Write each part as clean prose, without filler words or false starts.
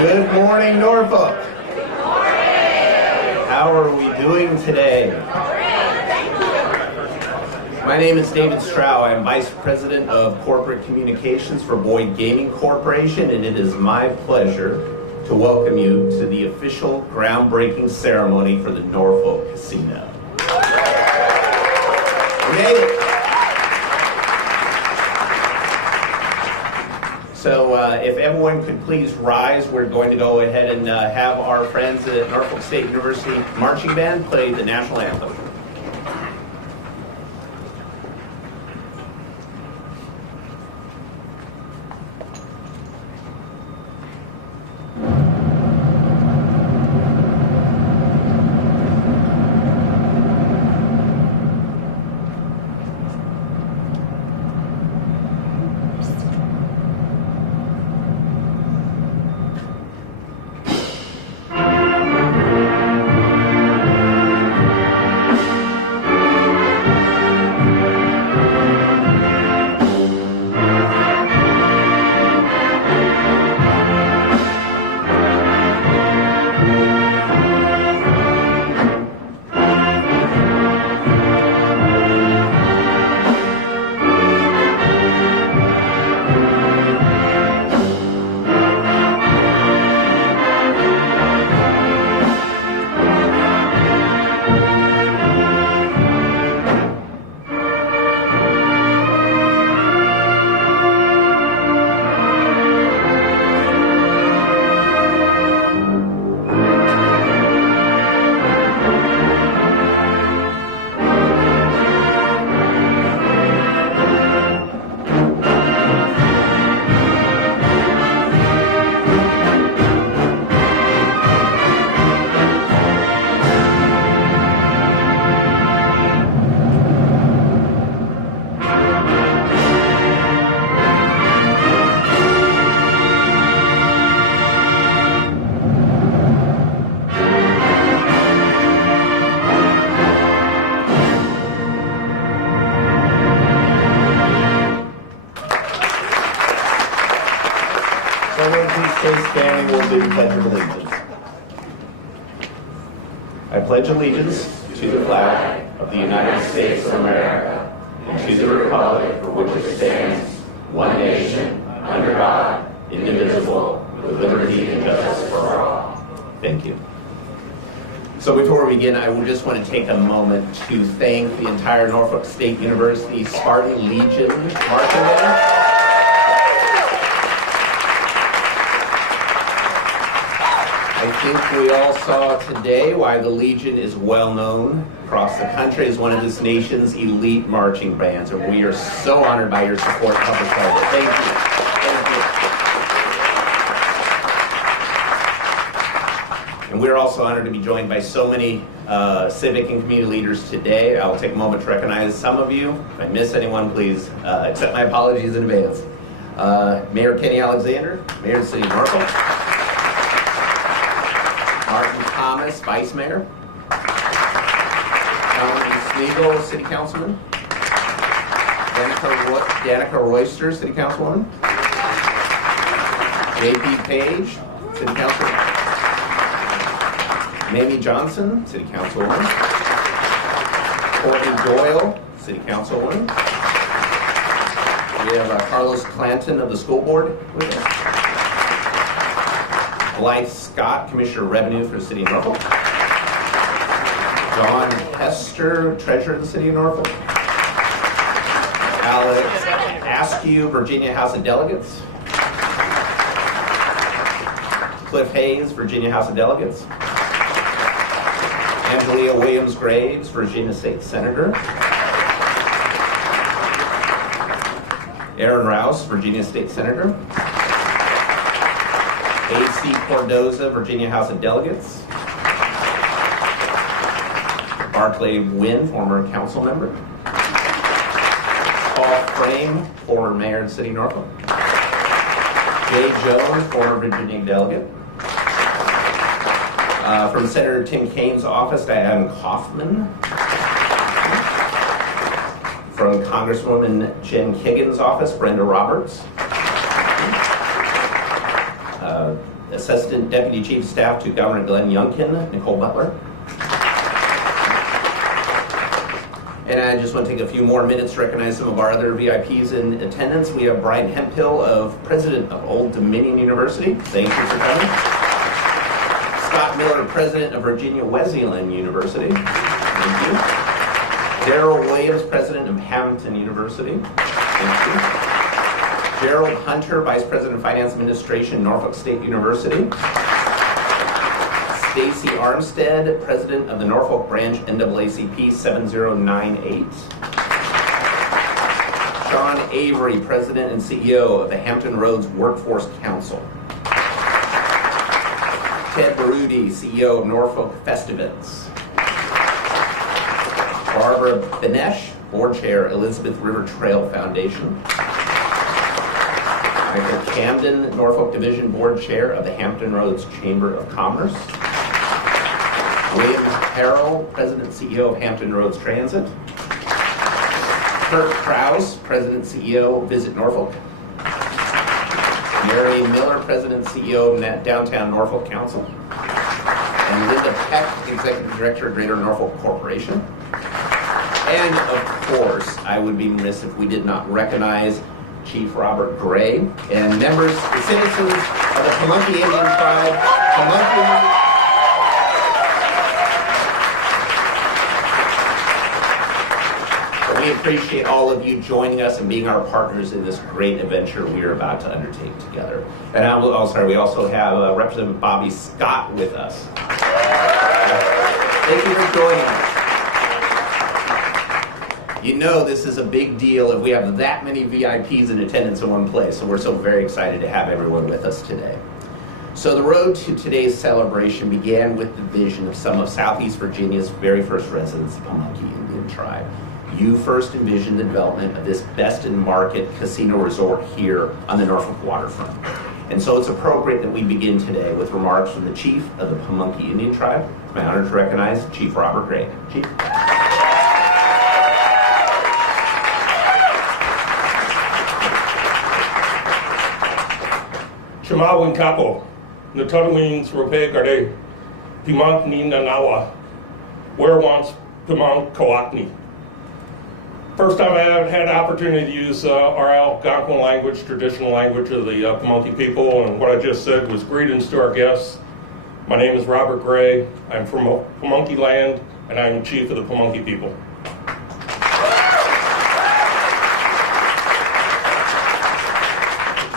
Good morning, Norfolk. Good morning. How are we doing today? My name is David Strow. I am Vice President of Corporate Communications for Boyd Gaming Corporation, and it is my pleasure to welcome you to the official groundbreaking ceremony for the Norfolk Casino. We made it. So if everyone could please rise, we're going to go ahead and have our friends at Norfolk State University Marching Band play the national anthem. I pledge allegiance to the flag of the United States of America and to the republic for which it stands, one nation, under God, indivisible, with liberty and justice for all. Thank you. So before we begin, I just want to take a moment to thank the entire Norfolk State University Spartan Legion marching band. I think we all saw today why the Legion is well known across the country as one of this nation's elite marching bands, and we are so honored by your support and help us celebrate. Thank you. Thank you. And we're also honored to be joined by so many civic and community leaders today. I will take a moment to recognize some of you. If I miss anyone, please accept my apologies in advance. Mayor Kenny Alexander, Mayor of the City of Norfolk. Thomas, Vice Mayor. Alan Smeagol, City Councilman. Danica Royster, City Councilwoman. J.P. Page, City Councilwoman. Mamie Johnson, City Councilwoman. Courtney Doyle, City Councilwoman. We have Carlos Clanton of the School Board with us. Blythe Scott, Commissioner of Revenue for the City of Norfolk. John Hester, Treasurer of the City of Norfolk. Alex Askew, Virginia House of Delegates. Cliff Hayes, Virginia House of Delegates. Angelia Williams-Graves, Virginia State Senator. Aaron Rouse, Virginia State Senator. A.C. Cordoza, Virginia House of Delegates. Barclay Wynn, former council member. Paul Frame, former mayor of the City of Norfolk. Jay Jones, former Virginia delegate. From Senator Tim Kaine's office, Diane Kaufman. From Congresswoman Jen Kiggin's office, Brenda Roberts. Assistant Deputy Chief of Staff to Governor Glenn Youngkin, Nicole Butler. And I just want to take a few more minutes to recognize some of our other VIPs in attendance. We have Brian Hemphill, President of Old Dominion University. Thank you for coming. Scott Miller, President of Virginia Wesleyan University. Thank you. Daryl Williams, President of Hamilton University. Thank you. Gerald Hunter, Vice President of Finance Administration, Norfolk State University. Stacy Armstead, President of the Norfolk Branch NAACP 7098. Sean Avery, President and CEO of the Hampton Roads Workforce Council. Ted Barudi, CEO of Norfolk Festivants. Barbara Benesh, Board Chair, Elizabeth River Trail Foundation. Michael Camden, Norfolk Division Board Chair of the Hampton Roads Chamber of Commerce. William Harrell, President and CEO of Hampton Roads Transit. Kurt Krause, President and CEO of Visit Norfolk. Mary Miller, President and CEO of Downtown Norfolk Council. And Linda Peck, Executive Director of Greater Norfolk Corporation. And of course, I would be remiss if we did not recognize Chief Robert Gray and members, the citizens of the Pamunkey Indian Tribe. We appreciate all of you joining us and being our partners in this great adventure we are about to undertake together. And we also have Representative Bobby Scott with us. Thank you for joining us. You know this is a big deal if we have that many VIPs in attendance in one place, so we're so very excited to have everyone with us today. So the road to today's celebration began with the vision of some of Southeast Virginia's very first residents, the Pamunkey Indian Tribe. You first envisioned the development of this best-in-market casino resort here on the Norfolk waterfront. And so it's appropriate that we begin today with remarks from the Chief of the Pamunkey Indian Tribe. It's my honor to recognize Chief Robert Gray. Chief. Shemawin Kapo, Natadawins Rope Gade, Pimant Ni Nanawa, where wants Pimant Coatni. First time I had the opportunity to use our Algonquin language, traditional language of the Pamunkey people, and what I just said was greetings to our guests. My name is Robert Gray. I'm from Pamunkey land, and I'm Chief of the Pamunkey people.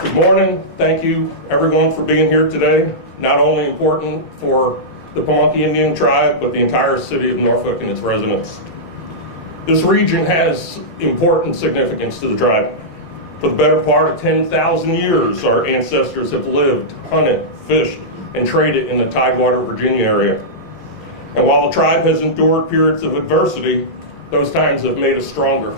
Good morning. Thank you, everyone, for being here today. Not only important for the Pamunkey Indian Tribe, but the entire city of Norfolk and its residents. This region has important significance to the tribe. For the better part of 10,000 years, our ancestors have lived, hunted, fished, and traded in the Tidewater, Virginia area. And while the tribe has endured periods of adversity, those times have made us stronger.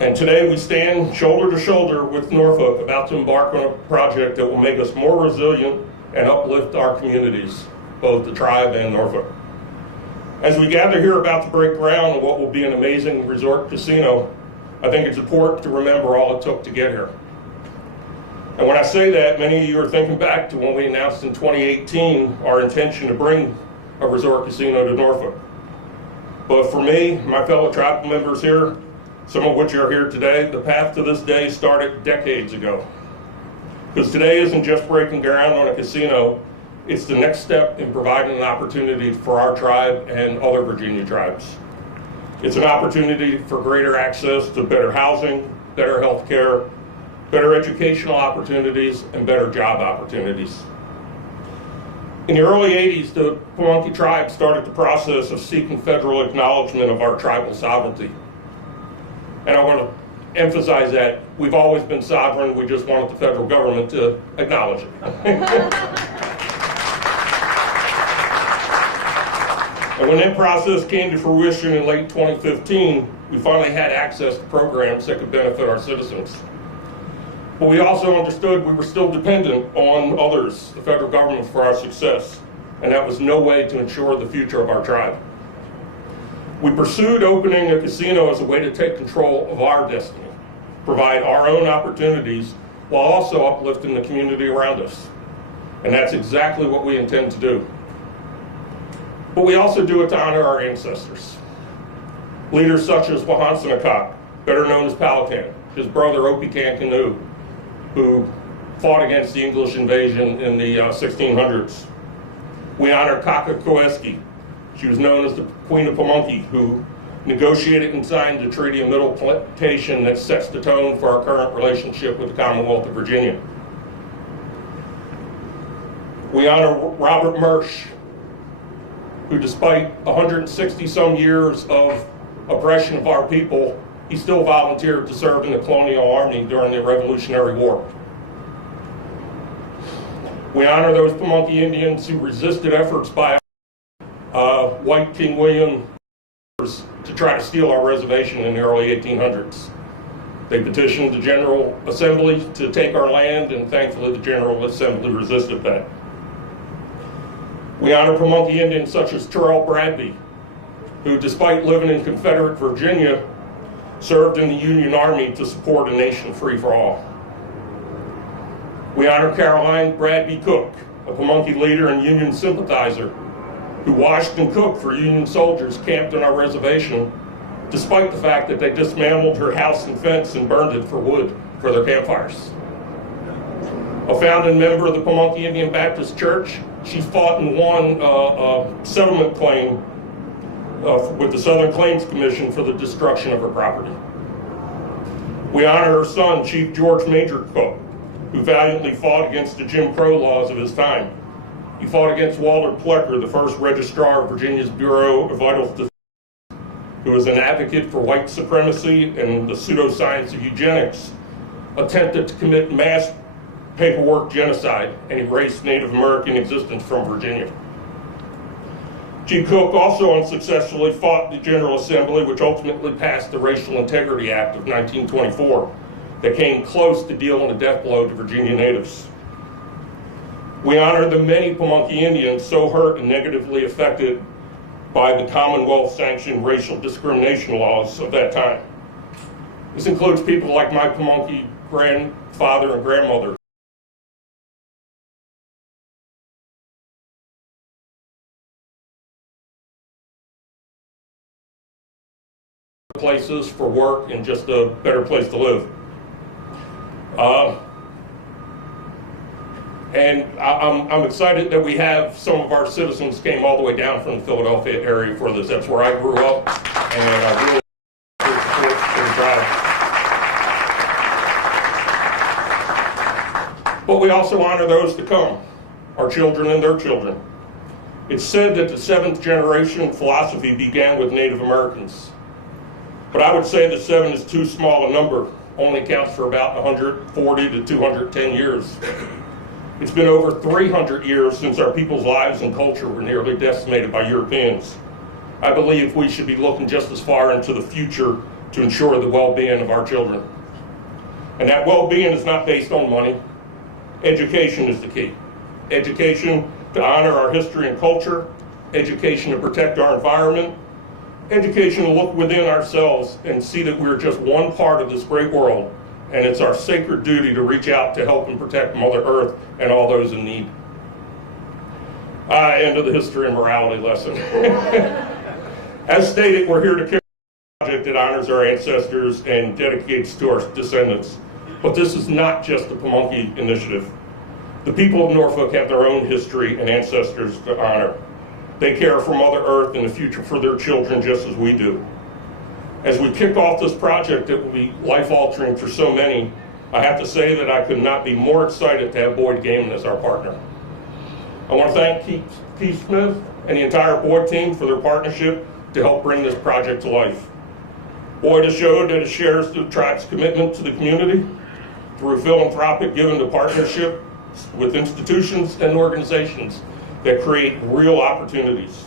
And today we stand shoulder to shoulder with Norfolk, about to embark on a project that will make us more resilient and uplift our communities, both the tribe and Norfolk. As we gather here about to break ground on what will be an amazing resort casino, I think it's important to remember all it took to get here. And when I say that, many of you are thinking back to when we announced in 2018 our intention to bring a resort casino to Norfolk. But for me, my fellow tribal members here, some of which are here today, the path to this day started decades ago. Because today isn't just breaking ground on a casino, it's the next step in providing an opportunity for our tribe and other Virginia tribes. It's an opportunity for greater access to better housing, better health care, better educational opportunities, and better job opportunities. In the early 80s, the Pamunkey tribe started the process of seeking federal acknowledgement of our tribal sovereignty. And I want to emphasize that we've always been sovereign, we just wanted the federal government to acknowledge it. And when that process came to fruition in late 2015, we finally had access to programs that could benefit our citizens. But we also understood we were still dependent on others, the federal government, for our success, and that was no way to ensure the future of our tribe. We pursued opening a casino as a way to take control of our destiny, provide our own opportunities, while also uplifting the community around us. And that's exactly what we intend to do. But we also do it to honor our ancestors. Leaders such as Wahansanakak, better known as Powhatan, his brother Opechancanough, Canoe, who fought against the English invasion in the 1600s. We honor Kakakoeski. She was known as the Queen of Pamunkey, who negotiated and signed the Treaty of Middle Plantation that sets the tone for our current relationship with the Commonwealth of Virginia. We honor Robert Mursh, who despite 160-some years of oppression of our people, he still volunteered to serve in the Colonial Army during the Revolutionary War. We honor those Pamunkey Indians who resisted efforts by white King William to try to steal our reservation in the early 1800s. They petitioned the General Assembly to take our land, and thankfully the General Assembly resisted that. We honor Pamunkey Indians such as Terrell Bradby, who despite living in Confederate Virginia, served in the Union Army to support a nation free for all. We honor Caroline Bradby Cook, a Pamunkey leader and Union sympathizer, who washed and cooked for Union soldiers camped on our reservation, despite the fact that they dismantled her house and fence and burned it for wood for their campfires. A founding member of the Pamunkey Indian Baptist Church, she fought and won a settlement claim with the Southern Claims Commission for the destruction of her property. We honor her son, Chief George Major Cook, who valiantly fought against the Jim Crow laws of his time. He fought against Walter Plecker, the first registrar of Virginia's Bureau of Vital Statistics, who was an advocate for white supremacy and the pseudoscience of eugenics, attempted to commit mass paperwork genocide and erase Native American existence from Virginia. G. Cook also unsuccessfully fought the General Assembly, which ultimately passed the Racial Integrity Act of 1924 that came close to dealing a death blow to Virginia natives. We honor the many Pamunkey Indians so hurt and negatively affected by the Commonwealth-sanctioned racial discrimination laws of that time. This includes people like my Pamunkey grandfather and grandmother, places for work and just a better place to live. And I'm excited that we have some of our citizens came all the way down from the Philadelphia area for this. That's where I grew up, and I really appreciate support for the drive. But we also honor those to come, our children and their children. It's said that the seventh generation philosophy began with Native Americans. But I would say that 7 is too small a number, only counts for about 140 to 210 years. It's been over 300 years since our people's lives and culture were nearly decimated by Europeans. I believe we should be looking just as far into the future to ensure the well-being of our children. And that well-being is not based on money. Education is the key. Education to honor our history and culture, education to protect our environment, education to look within ourselves and see that we're just one part of this great world, and it's our sacred duty to reach out to help and protect Mother Earth and all those in need. End of the history and morality lesson. As stated, we're here to carry a project that honors our ancestors and dedicates to our descendants. But this is not just the Pamunkey initiative. The people of Norfolk have their own history and ancestors to honor. They care for Mother Earth and the future for their children just as we do. As we kick off this project that will be life-altering for so many, I have to say that I could not be more excited to have Boyd Gaiman as our partner. I want to thank Keith Smith and the entire Boyd team for their partnership to help bring this project to life. Boyd has showed that it shares the tribe's commitment to the community through philanthropic giving to partnership with institutions and organizations that create real opportunities.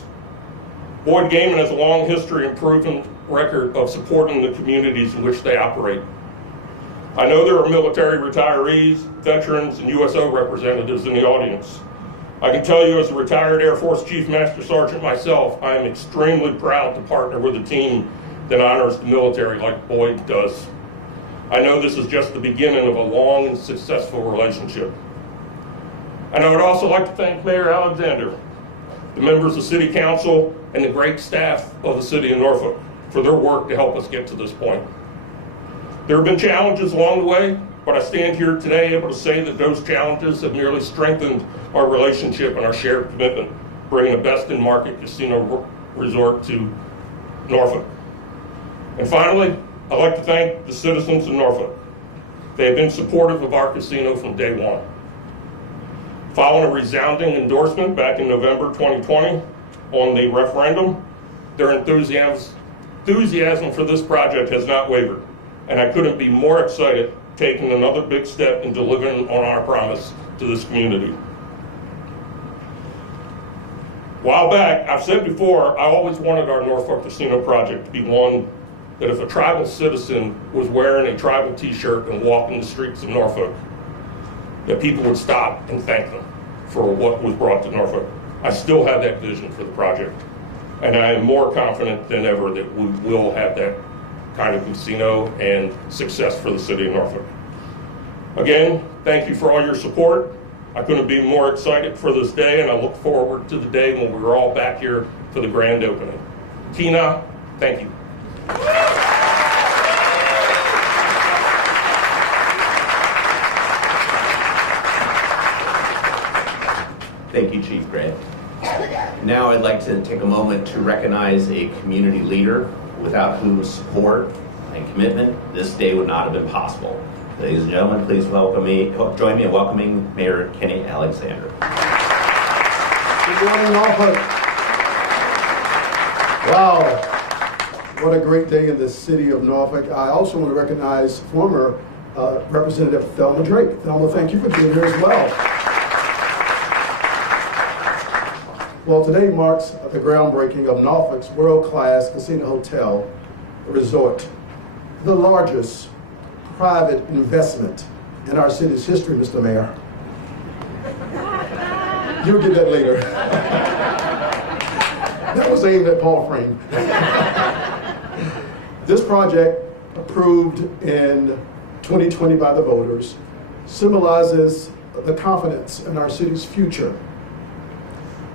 Boyd Gaiman has a long history and proven record of supporting the communities in which they operate. I know there are military retirees, veterans, and USO representatives in the audience. I can tell you as a retired Air Force Chief Master Sergeant myself, I am extremely proud to partner with a team that honors the military like Boyd does. I know this is just the beginning of a long and successful relationship. And I would also like to thank Mayor Alexander, the members of City Council, and the great staff of the City of Norfolk for their work to help us get to this point. There have been challenges along the way, but I stand here today able to say that those challenges have merely strengthened our relationship and our shared commitment, bringing a best-in-market casino resort to Norfolk. And finally, I'd like to thank the citizens of Norfolk. They have been supportive of our casino from day one. Following a resounding endorsement back in November 2020 on the referendum, their enthusiasm for this project has not wavered, and I couldn't be more excited taking another big step in delivering on our promise to this community. A while back, I've said before, I always wanted our Norfolk Casino project to be one that if a tribal citizen was wearing a tribal t-shirt and walking the streets of Norfolk, that people would stop and thank them for what was brought to Norfolk. I still have that vision for the project, and I am more confident than ever that we will have that kind of casino and success for the city of Norfolk. Again, thank you for all your support. I couldn't be more excited for this day, and I look forward to the day when we're all back here for the grand opening. Tina, thank you. Thank you, Chief Grant. Now I'd like to take a moment to recognize a community leader without whose support and commitment this day would not have been possible. Ladies and gentlemen, please join me in welcoming Mayor Kenny Alexander. Good morning, Norfolk. Wow, what a great day in the city of Norfolk. I also want to recognize former Representative Thelma Drake. Thelma, thank you for being here as well. Well, today marks the groundbreaking of Norfolk's world-class casino hotel resort, the largest private investment in our city's history, Mr. Mayor. You'll get that later. That was aimed at Paul Frame. This project, approved in 2020 by the voters, symbolizes the confidence in our city's future,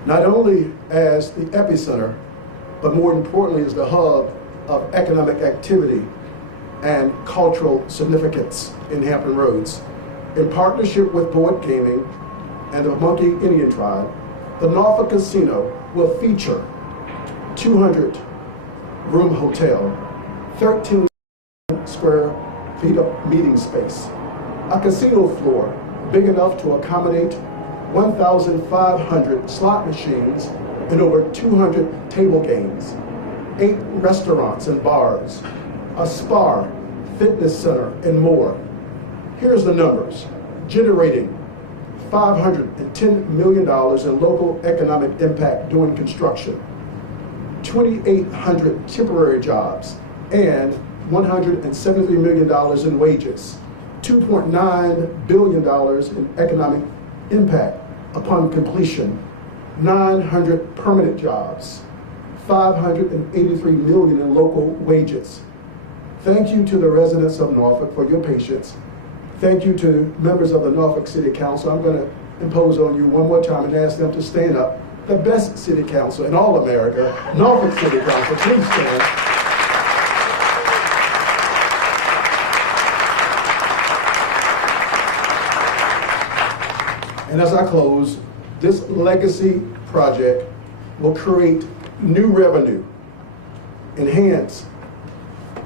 not only as the epicenter, but more importantly as the hub of economic activity and cultural significance in Hampton Roads. In partnership with Boyd Gaming and the Pamunkey Indian Tribe, the Norfolk Casino will feature 200-room hotel, 13 square feet of meeting space, a casino floor big enough to accommodate 1,500 slot machines and over 200 table games, 8 restaurants and bars, a spa, fitness center, and more. Here's the numbers. Generating $510 million in local economic impact during construction, 2,800 temporary jobs, and $173 million in wages, $2.9 billion in economic impact upon completion, 900 permanent jobs, $583 million in local wages. Thank you to the residents of Norfolk for your patience. Thank you to members of the Norfolk City Council. I'm going to impose on you one more time and ask them to stand up. The best city council in all America, Norfolk City Council, please stand. And as I close, this legacy project will create new revenue, enhance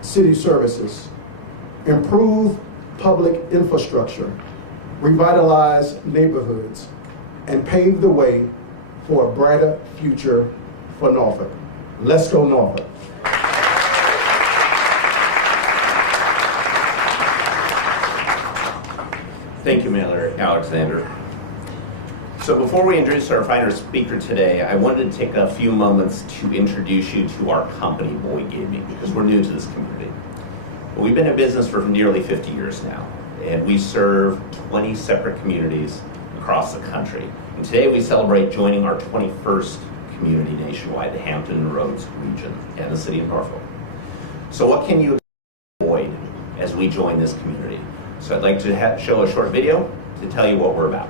city services, improve public infrastructure, revitalize neighborhoods, and pave the way for a brighter future for Norfolk. Let's go Norfolk. Thank you, Mayor Alexander. So before we introduce our final speaker today, I wanted to take a few moments to introduce you to our company, Boyd Gaming, because we're new to this community. But we've been in business for nearly 50 years now, and we serve 20 separate communities across the country. And today we celebrate joining our 21st community nationwide, the Hampton Roads region and the city of Norfolk. So what can you expect from Boyd as we join this community? So I'd like to show a short video to tell you what we're about.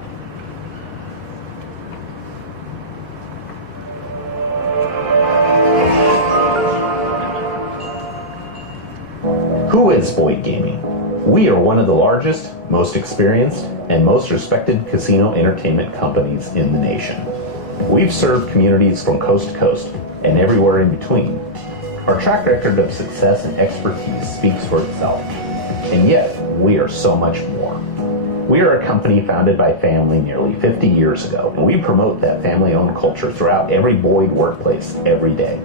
is Boyd Gaming? We are one of the largest, most experienced, and most respected casino entertainment companies in the nation. We've served communities from coast to coast and everywhere in between. Our track record of success and expertise speaks for itself. And yet, we are so much more. We are a company founded by family nearly 50 years ago, and we promote that family-owned culture throughout every Boyd workplace every day.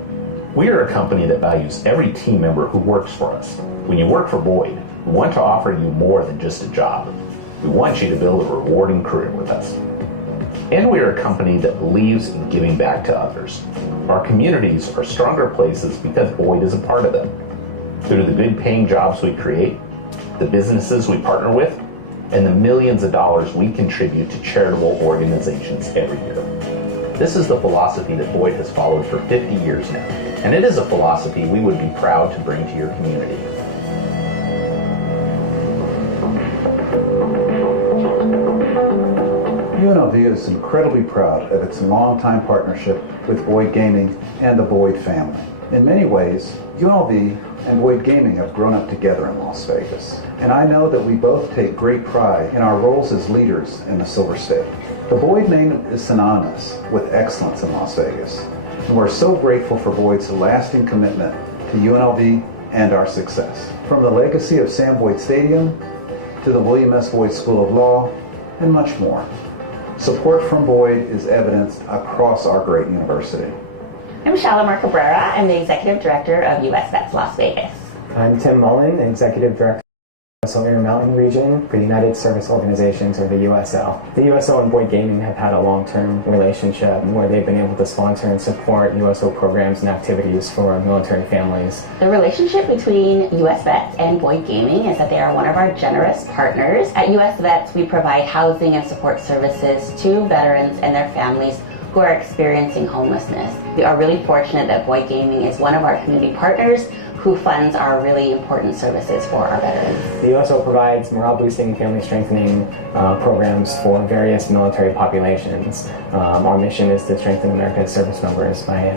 We are a company that values every team member who works for us. When you work for Boyd, we want to offer you more than just a job. We want you to build a rewarding career with us. And we are a company that believes in giving back to others. Our communities are stronger places because Boyd is a part of them. Through the good paying jobs we create, the businesses we partner with, and the millions of dollars we contribute to charitable organizations every year. This is the philosophy that Boyd has followed for 50 years now, and it is a philosophy we would be proud to bring to your community. UNLV is incredibly proud of its longtime partnership with Boyd Gaming and the Boyd family. In many ways, UNLV and Boyd Gaming have grown up together in Las Vegas. And I know that we both take great pride in our roles as leaders in the Silver State. The Boyd name is synonymous with excellence in Las Vegas. And we're so grateful for Boyd's lasting commitment to UNLV and our success. From the legacy of Sam Boyd Stadium to the William S. Boyd School of Law and much more. Support from Boyd is evidenced across our great university. I'm Shalimar Cabrera. I'm the Executive Director of US Vets Las Vegas. I'm Tim Mullen, Executive Director of the Intermountain Region for the United Service Organizations, or the USO. The USO and Boyd Gaming have had a long-term relationship where they've been able to sponsor and support USO programs and activities for military families. The relationship between US Vets and Boyd Gaming is that they are one of our generous partners. At US Vets, we provide housing and support services to veterans and their families who are experiencing homelessness. We are really fortunate that Boyd Gaming is one of our community partners who funds our really important services for our veterans. The USO provides morale-boosting and family-strengthening programs for various military populations. Our mission is to strengthen America's service members by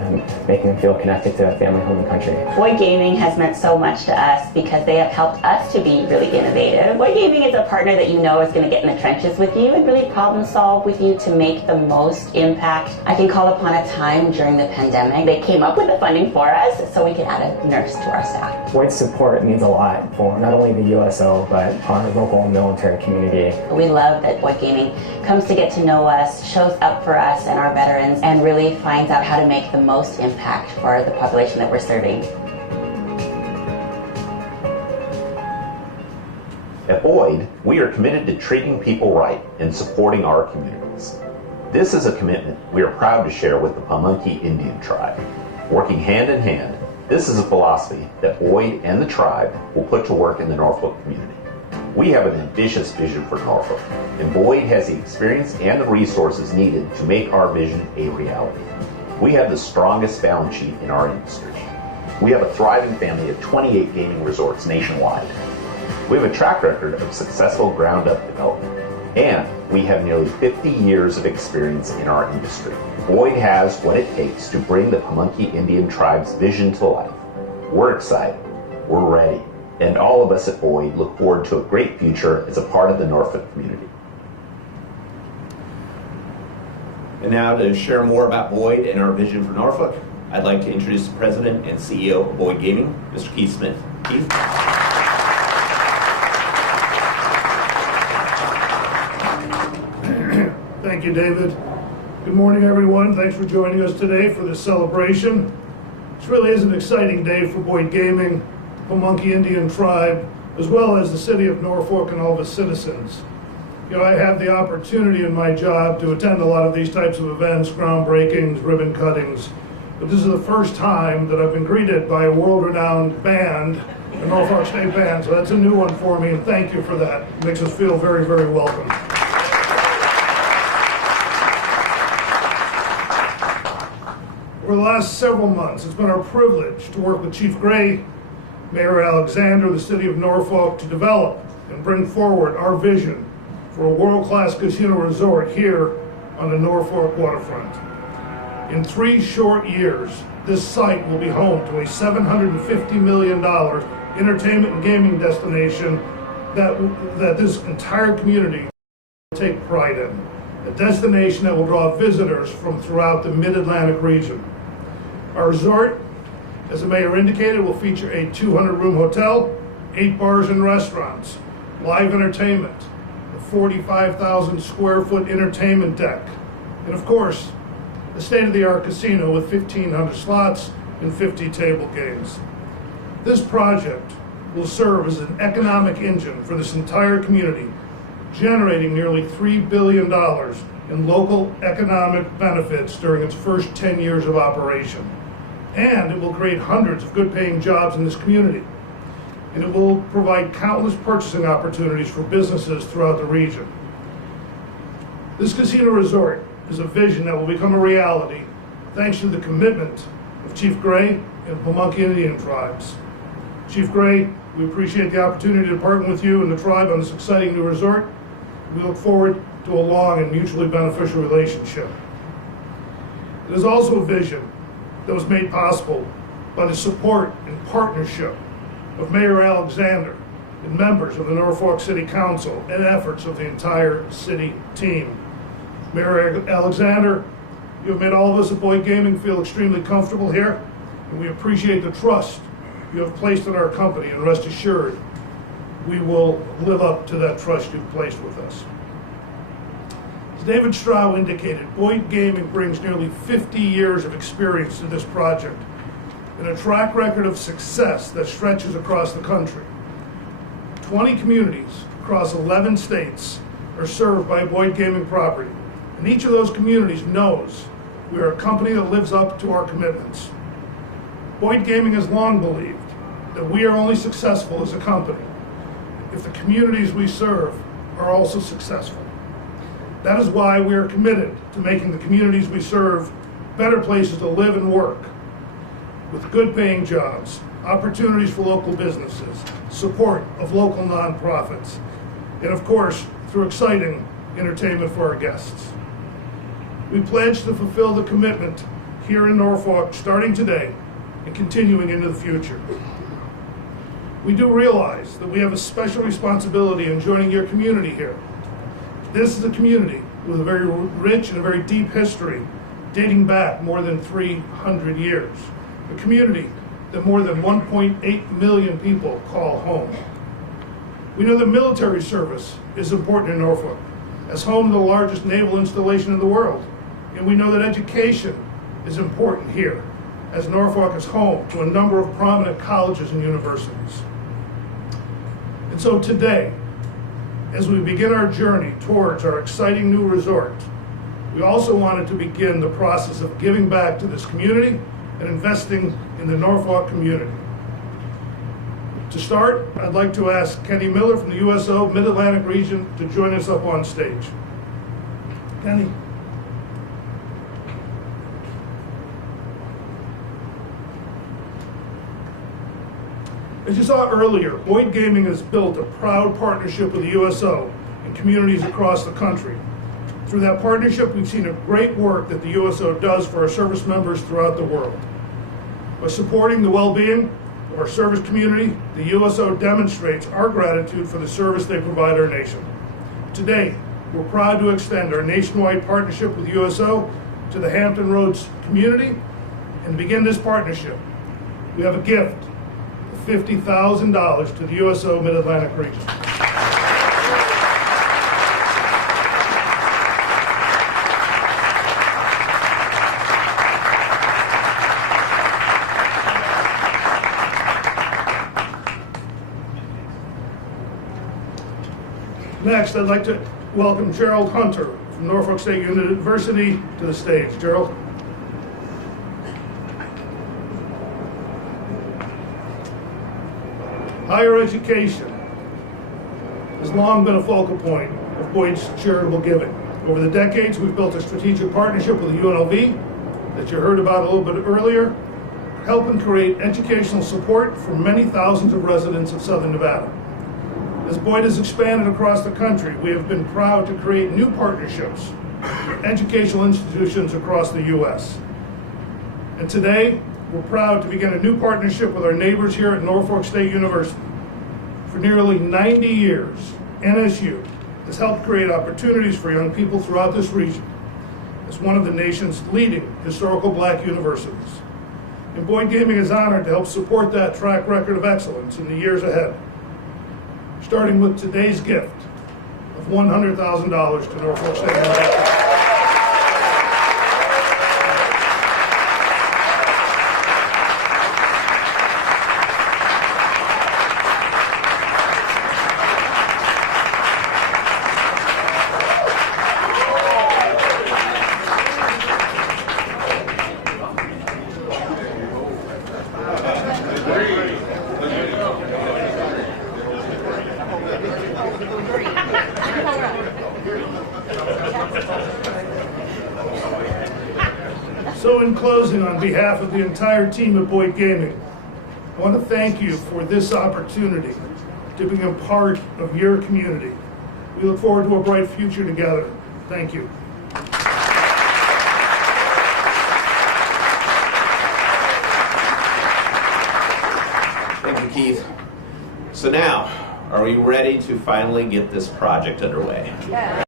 making them feel connected to family, home, and country. Boyd Gaming has meant so much to us because they have helped us to be really innovative. Boyd Gaming is a partner that you know is going to get in the trenches with you and really problem solve with you to make the most impact. I can call upon a time during the pandemic. They came up with the funding for us so we could add a nurse to our staff. Boyd's support means a lot for not only the USO, but our local military community. We love that Boyd Gaming comes to get to know us, shows up for us and our veterans, and really finds out how to make the most impact for the population that we're serving. At Boyd, we are committed to treating people right and supporting our communities. This is a commitment we are proud to share with the Pamunkey Indian tribe. Working hand in hand, this is a philosophy that Boyd and the tribe will put to work in the Norfolk community. We have an ambitious vision for Norfolk, and Boyd has the experience and the resources needed to make our vision a reality. We have the strongest balance sheet in our industry. We have a thriving family of 28 gaming resorts nationwide. We have a track record of successful ground-up development, and we have nearly 50 years of experience in our industry. Boyd has what it takes to bring the Pamunkey Indian tribe's vision to life. We're excited, we're ready, and all of us at Boyd look forward to a great future as a part of the Norfolk community. And now to share more about Boyd and our vision for Norfolk, I'd like to introduce the President and CEO of Boyd Gaming, Mr. Keith Smith. Keith? Thank you, David. Good morning, everyone. Thanks for joining us today for this celebration. This really is an exciting day for Boyd Gaming, Pamunkey Indian tribe, as well as the city of Norfolk and all of its citizens. You know, I have the opportunity in my job to attend a lot of these types of events, groundbreakings, ribbon cuttings, but this is the first time that I've been greeted by a world-renowned band, the Norfolk State Band, so that's a new one for me, and thank you for that. It makes us feel very, very welcome. For the last several months, it's been our privilege to work with Chief Gray, Mayor Alexander, the city of Norfolk, to develop and bring forward our vision for a world-class casino resort here on the Norfolk waterfront. In 3 short years, this site will be home to a $750 million entertainment and gaming destination that this entire community will take pride in. A destination that will draw visitors from throughout the Mid-Atlantic region. Our resort, as the mayor indicated, will feature a 200-room hotel, 8 bars and restaurants, live entertainment, a 45,000 square foot entertainment deck, and of course, a state-of-the-art casino with 1,500 slots and 50 table games. This project will serve as an economic engine for this entire community, generating nearly $3 billion in local economic benefits during its first 10 years of operation. And it will create hundreds of good-paying jobs in this community. And it will provide countless purchasing opportunities for businesses throughout the region. This casino resort is a vision that will become a reality thanks to the commitment of Chief Gray and Pamunkey Indian tribes. Chief Gray, we appreciate the opportunity to partner with you and the tribe on this exciting new resort. We look forward to a long and mutually beneficial relationship. It is also a vision that was made possible by the support and partnership of Mayor Alexander and members of the Norfolk City Council and efforts of the entire city team. Mayor Alexander, you have made all of us at Boyd Gaming feel extremely comfortable here, and we appreciate the trust you have placed in our company, and rest assured, we will live up to that trust you've placed with us. As David Strow indicated, Boyd Gaming brings nearly 50 years of experience to this project and a track record of success that stretches across the country. 20 communities across 11 states are served by Boyd Gaming property, and each of those communities knows we are a company that lives up to our commitments. Boyd Gaming has long believed that we are only successful as a company if the communities we serve are also successful. That is why we are committed to making the communities we serve better places to live and work, with good paying jobs, opportunities for local businesses, support of local nonprofits, and of course, through exciting entertainment for our guests. We pledge to fulfill the commitment here in Norfolk starting today and continuing into the future. We do realize that we have a special responsibility in joining your community here. This is a community with a very rich and a very deep history dating back more than 300 years. A community that more than 1.8 million people call home. We know that military service is important in Norfolk, as home to the largest naval installation in the world. And we know that education is important here, as Norfolk is home to a number of prominent colleges and universities. And so today, as we begin our journey towards our exciting new resort, we also wanted to begin the process of giving back to this community and investing in the Norfolk community. To start, I'd like to ask Kenny Miller from the USO Mid-Atlantic region to join us up on stage. Kenny. As you saw earlier, Boyd Gaming has built a proud partnership with the USO and communities across the country. Through that partnership, we've seen a great work that the USO does for our service members throughout the world. By supporting the well-being of our service community, the USO demonstrates our gratitude for the service they provide our nation. Today, we're proud to extend our nationwide partnership with USO to the Hampton Roads community. And to begin this partnership, we have a gift of $50,000 to the USO Mid-Atlantic region. Next, I'd like to welcome Gerald Hunter from Norfolk State University to the stage. Gerald. Higher education has long been a focal point of Boyd's charitable giving. Over the decades, we've built a strategic partnership with the UNLV that you heard about a little bit earlier, helping create educational support for many thousands of residents of Southern Nevada. As Boyd has expanded across the country, we have been proud to create new partnerships with educational institutions across the U.S. And today, we're proud to begin a new partnership with our neighbors here at Norfolk State University. For nearly 90 years, NSU has helped create opportunities for young people throughout this region as one of the nation's leading historical black universities. And Boyd Gaming is honored to help support that track record of excellence in the years ahead, starting with today's gift of $100,000 to Norfolk State University. So in closing, on behalf of the entire team at Boyd Gaming, I want to thank you for this opportunity to be a part of your community. We look forward to a bright future together. Thank you. Thank you, Keith. So now, are we ready to finally get this project underway? Yeah.